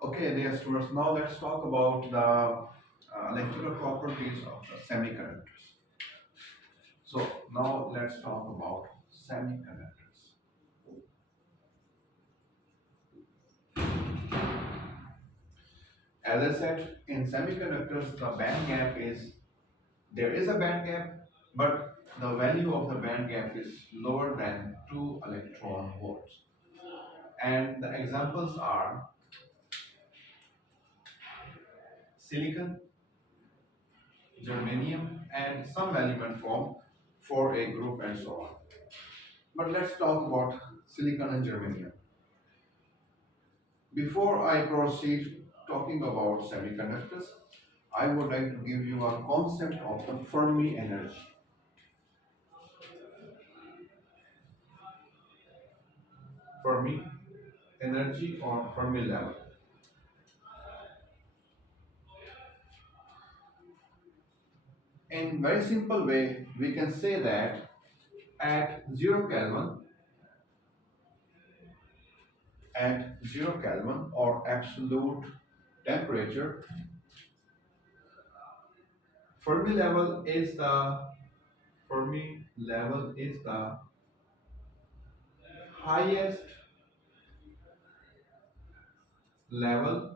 Okay, dear students, now let's talk about the electrical properties of the semiconductors. So now let's talk about semiconductors. As I said, in semiconductors, the band gap is there is a band gap, but the value of the band gap is lower than 2 electron volts. And the examples are silicon, germanium, and some element form for a group and so on. But let's talk about silicon and germanium. Before I proceed talking about semiconductors, I would like to give you a concept of the Fermi energy. Fermi energy or Fermi level. In very simple way, we can say that at 0 Kelvin, or absolute temperature, Fermi level is the Fermi level is the highest level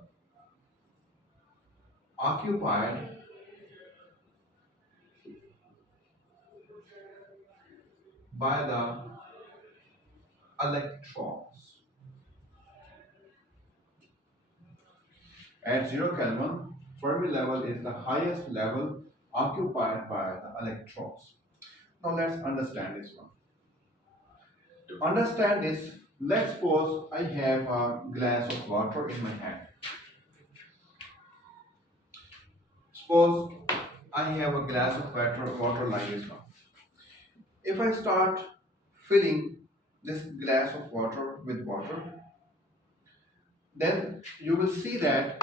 occupied by the electrons. At 0 Kelvin, Fermi level is the highest level occupied by the electrons. Now let's understand this one. To understand this, let's suppose I have a glass of water in my hand. Suppose I have a glass of water like this one. If I start filling this glass of water with water, then you will see that,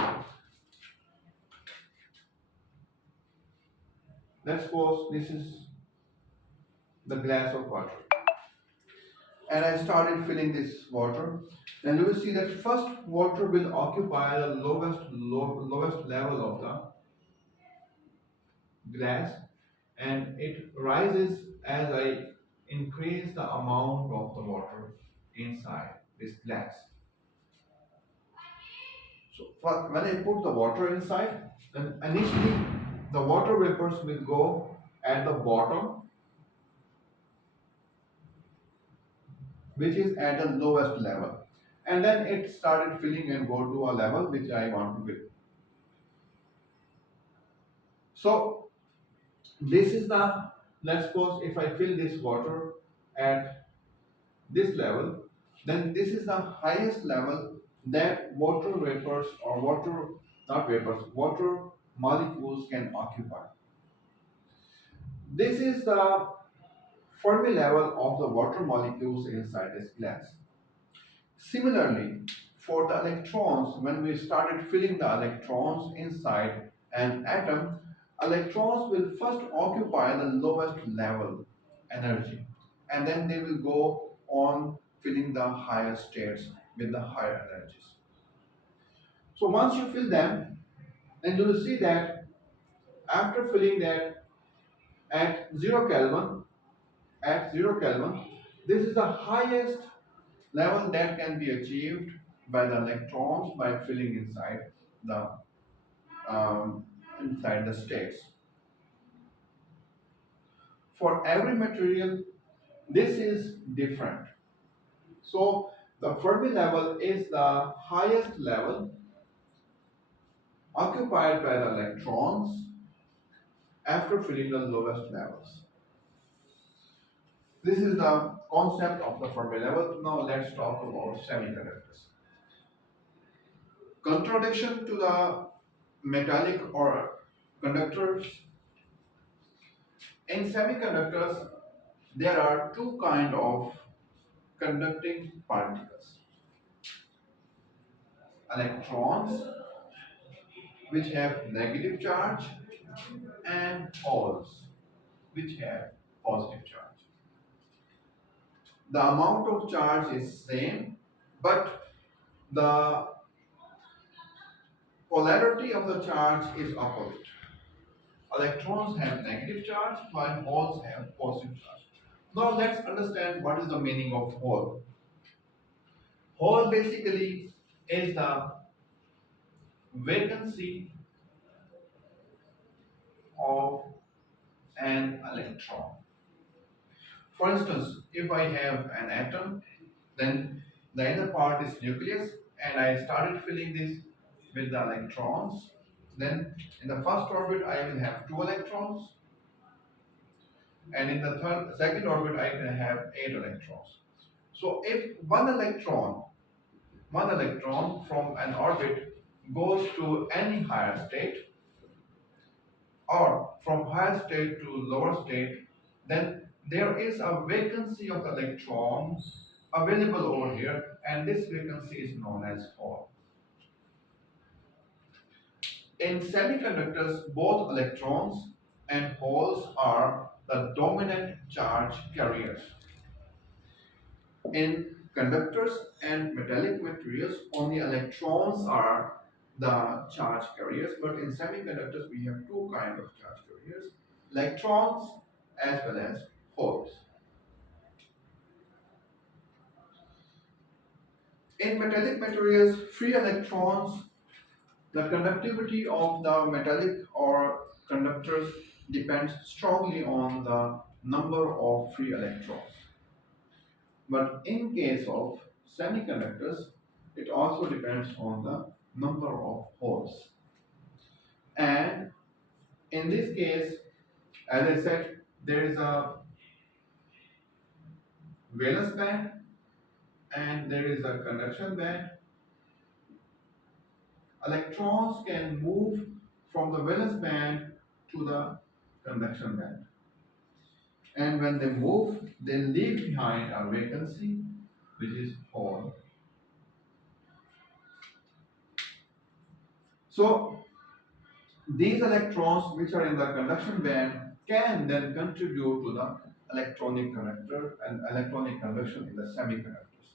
let's suppose this is the glass of water, and I started filling this water, then you will see that first water will occupy the lowest level of the glass, and it rises as I increase the amount of the water inside this glass. So when I put the water inside, then initially the water vapors will go at the bottom, which is at the lowest level, and then it started filling and go to a level which I want to fill. So this is the, let's suppose if I fill this water at this level, then this is the highest level that water vapors or water, not vapors, water molecules can occupy. This is the Fermi level of the water molecules inside this glass. Similarly, for the electrons, when we started filling the electrons inside an atom, electrons will first occupy the lowest level energy, and then they will go on filling the higher states with the higher energies. So once you fill them, then you will see that after filling that at 0 Kelvin, this is the highest level that can be achieved by the electrons by filling the um, inside the states. For every material, this is different. So the Fermi level is the highest level occupied by the electrons after filling the lowest levels. This is the concept of the Fermi level. Now let's talk about semiconductors. Contradiction to the metallic or conductors. In semiconductors, there are two kind of conducting particles: electrons, which have negative charge, and holes, which have positive charge. The amount of charge is same, but the Polarity of the charge is opposite. Electrons have negative charge while holes have positive charge. Now let's understand what is the meaning of hole. Hole basically is the vacancy of an electron. For instance, if I have an atom, then the inner part is nucleus, and I started filling this with the electrons. Then in the first orbit, I will have two electrons, and in the second orbit, I can have eight electrons. So if one electron from an orbit goes to any higher state, or from higher state to lower state, then there is a vacancy of the electron available over here, and this vacancy is known as hole. In semiconductors, both electrons and holes are the dominant charge carriers. In conductors and metallic materials, only electrons are the charge carriers, but in semiconductors, we have two kinds of charge carriers, electrons as well as holes. In metallic materials, free electrons, the conductivity of the metallic or conductors depends strongly on the number of free electrons. But in case of semiconductors, it also depends on the number of holes. And in this case, as I said, there is a valence band and there is a conduction band. Electrons can move from the valence band to the conduction band. And when they move, they leave behind a vacancy, which is hole. So these electrons which are in the conduction band can then contribute to the electronic conductor and electronic conduction in the semiconductors.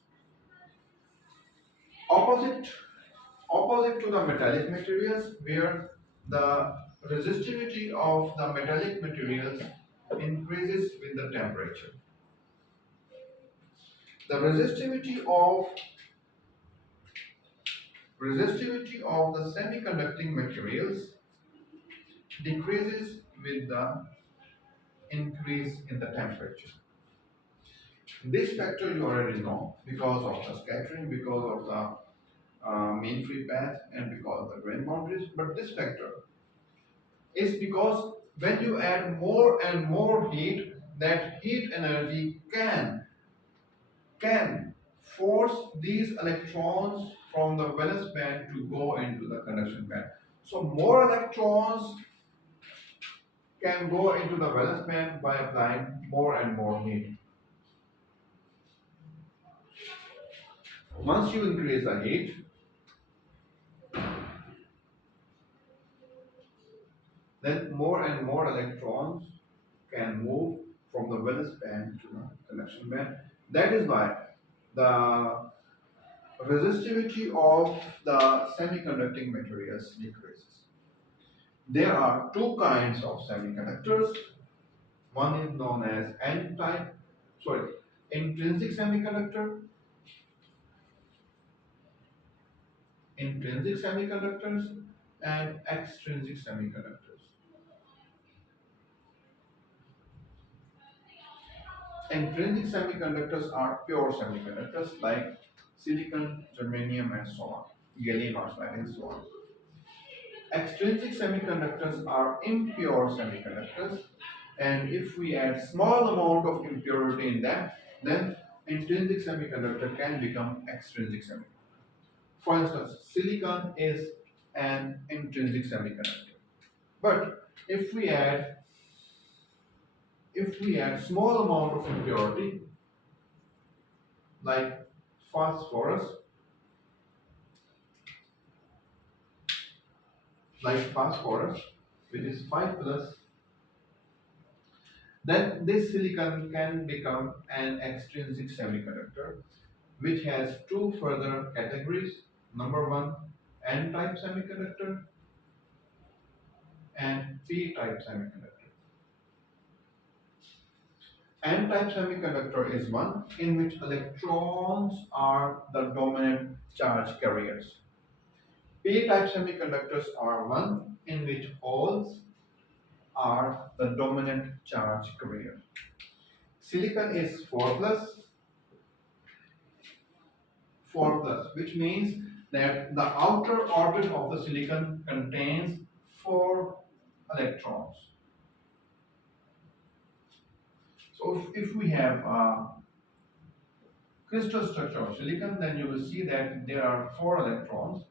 Opposite, opposite to the metallic materials, where the resistivity of the metallic materials increases with the temperature. The resistivity of the semiconducting materials decreases with the increase in the temperature. This factor you already know because of the scattering, because of the mean free path, and because of the grain boundaries. But this factor is because when you add more and more heat, that heat energy can force these electrons from the valence band to go into the conduction band. So more electrons can go into the valence band by applying more and more heat. Once you increase the heat, then more and more electrons can move from the valence band to the conduction band. That is why the resistivity of the semiconducting materials decreases. There are two kinds of semiconductors. One is known as intrinsic semiconductors and extrinsic semiconductors. Intrinsic semiconductors are pure semiconductors like silicon, germanium, and so on, gallium arsenide, and so on. Extrinsic semiconductors are impure semiconductors, and if we add small amount of impurity in them, then intrinsic semiconductor can become extrinsic semiconductor. For instance, silicon is an intrinsic semiconductor, but if we add small amount of impurity like phosphorus, which is 5 plus, then this silicon can become an extrinsic semiconductor, which has two further categories. Number one, N-type semiconductor and P-type semiconductor. N-type semiconductor is one in which electrons are the dominant charge carriers. P-type semiconductors are one in which holes are the dominant charge carrier. Silicon is 4 plus, 4 plus, which means that the outer orbit of the silicon contains 4 electrons. So if we have a crystal structure of silicon, then you will see that there are 4 electrons.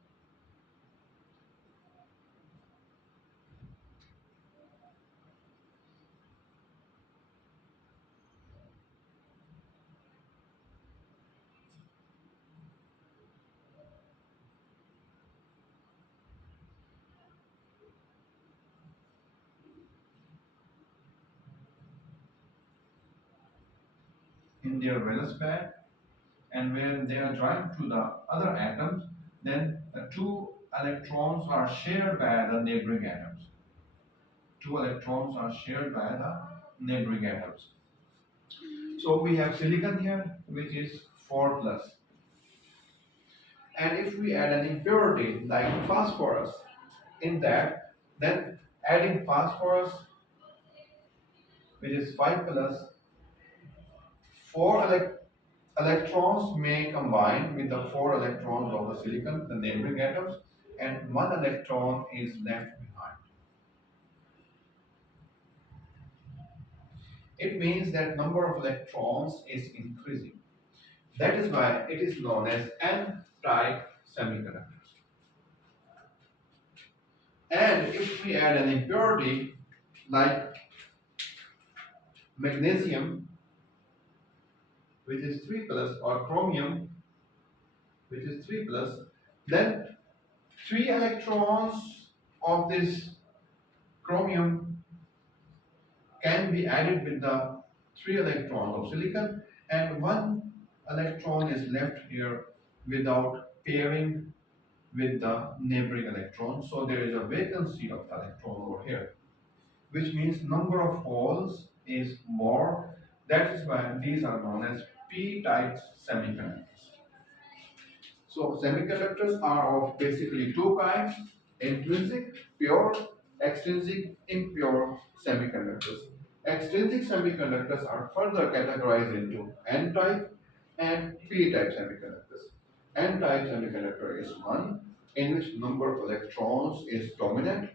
In their valence band, and when they are joined to the other atoms, then the 2 electrons are shared by the neighboring atoms. 2 electrons are shared by the neighboring atoms. So we have silicon here, which is 4 plus. And if we add an impurity like phosphorus in that, then adding phosphorus, which is 5 plus, 4 electrons may combine with the 4 electrons of the silicon, the neighboring atoms, and 1 electron is left behind. It means that number of electrons is increasing. That is why it is known as N-type semiconductors. And if we add an impurity like magnesium, which is 3 plus, or chromium, which is 3 plus, then 3 electrons of this chromium can be added with the 3 electrons of silicon, and 1 electron is left here without pairing with the neighboring electron. So there is a vacancy of the electron over here, which means number of holes is more. That is why these are known as p-type semiconductors. So semiconductors are of basically 2 kinds: intrinsic, pure; extrinsic, impure semiconductors. Extrinsic semiconductors are further categorized into N-type and P-type semiconductors. N-type semiconductor is one in which number of electrons is dominant.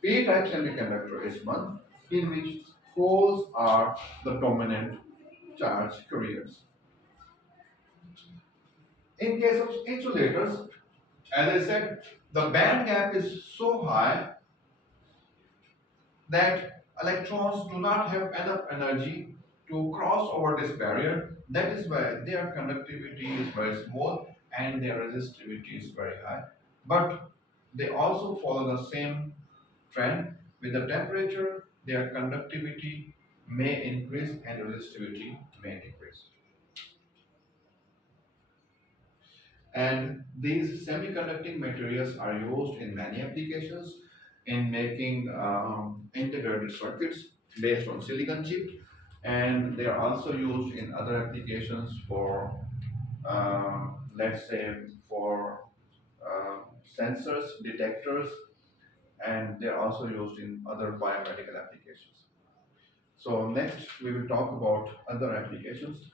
P-type semiconductor is one in which holes are the dominant charge carriers. In case of insulators, as I said, the band gap is so high that electrons do not have enough energy to cross over this barrier. That is why their conductivity is very small and their resistivity is very high. But they also follow the same trend. With the temperature, their conductivity may increase and resistivity may decrease. And these semiconducting materials are used in many applications in making integrated circuits based on silicon chip, and they are also used in other applications for, let's say, for sensors, detectors, and they are also used in other biomedical applications. So next we will talk about other applications.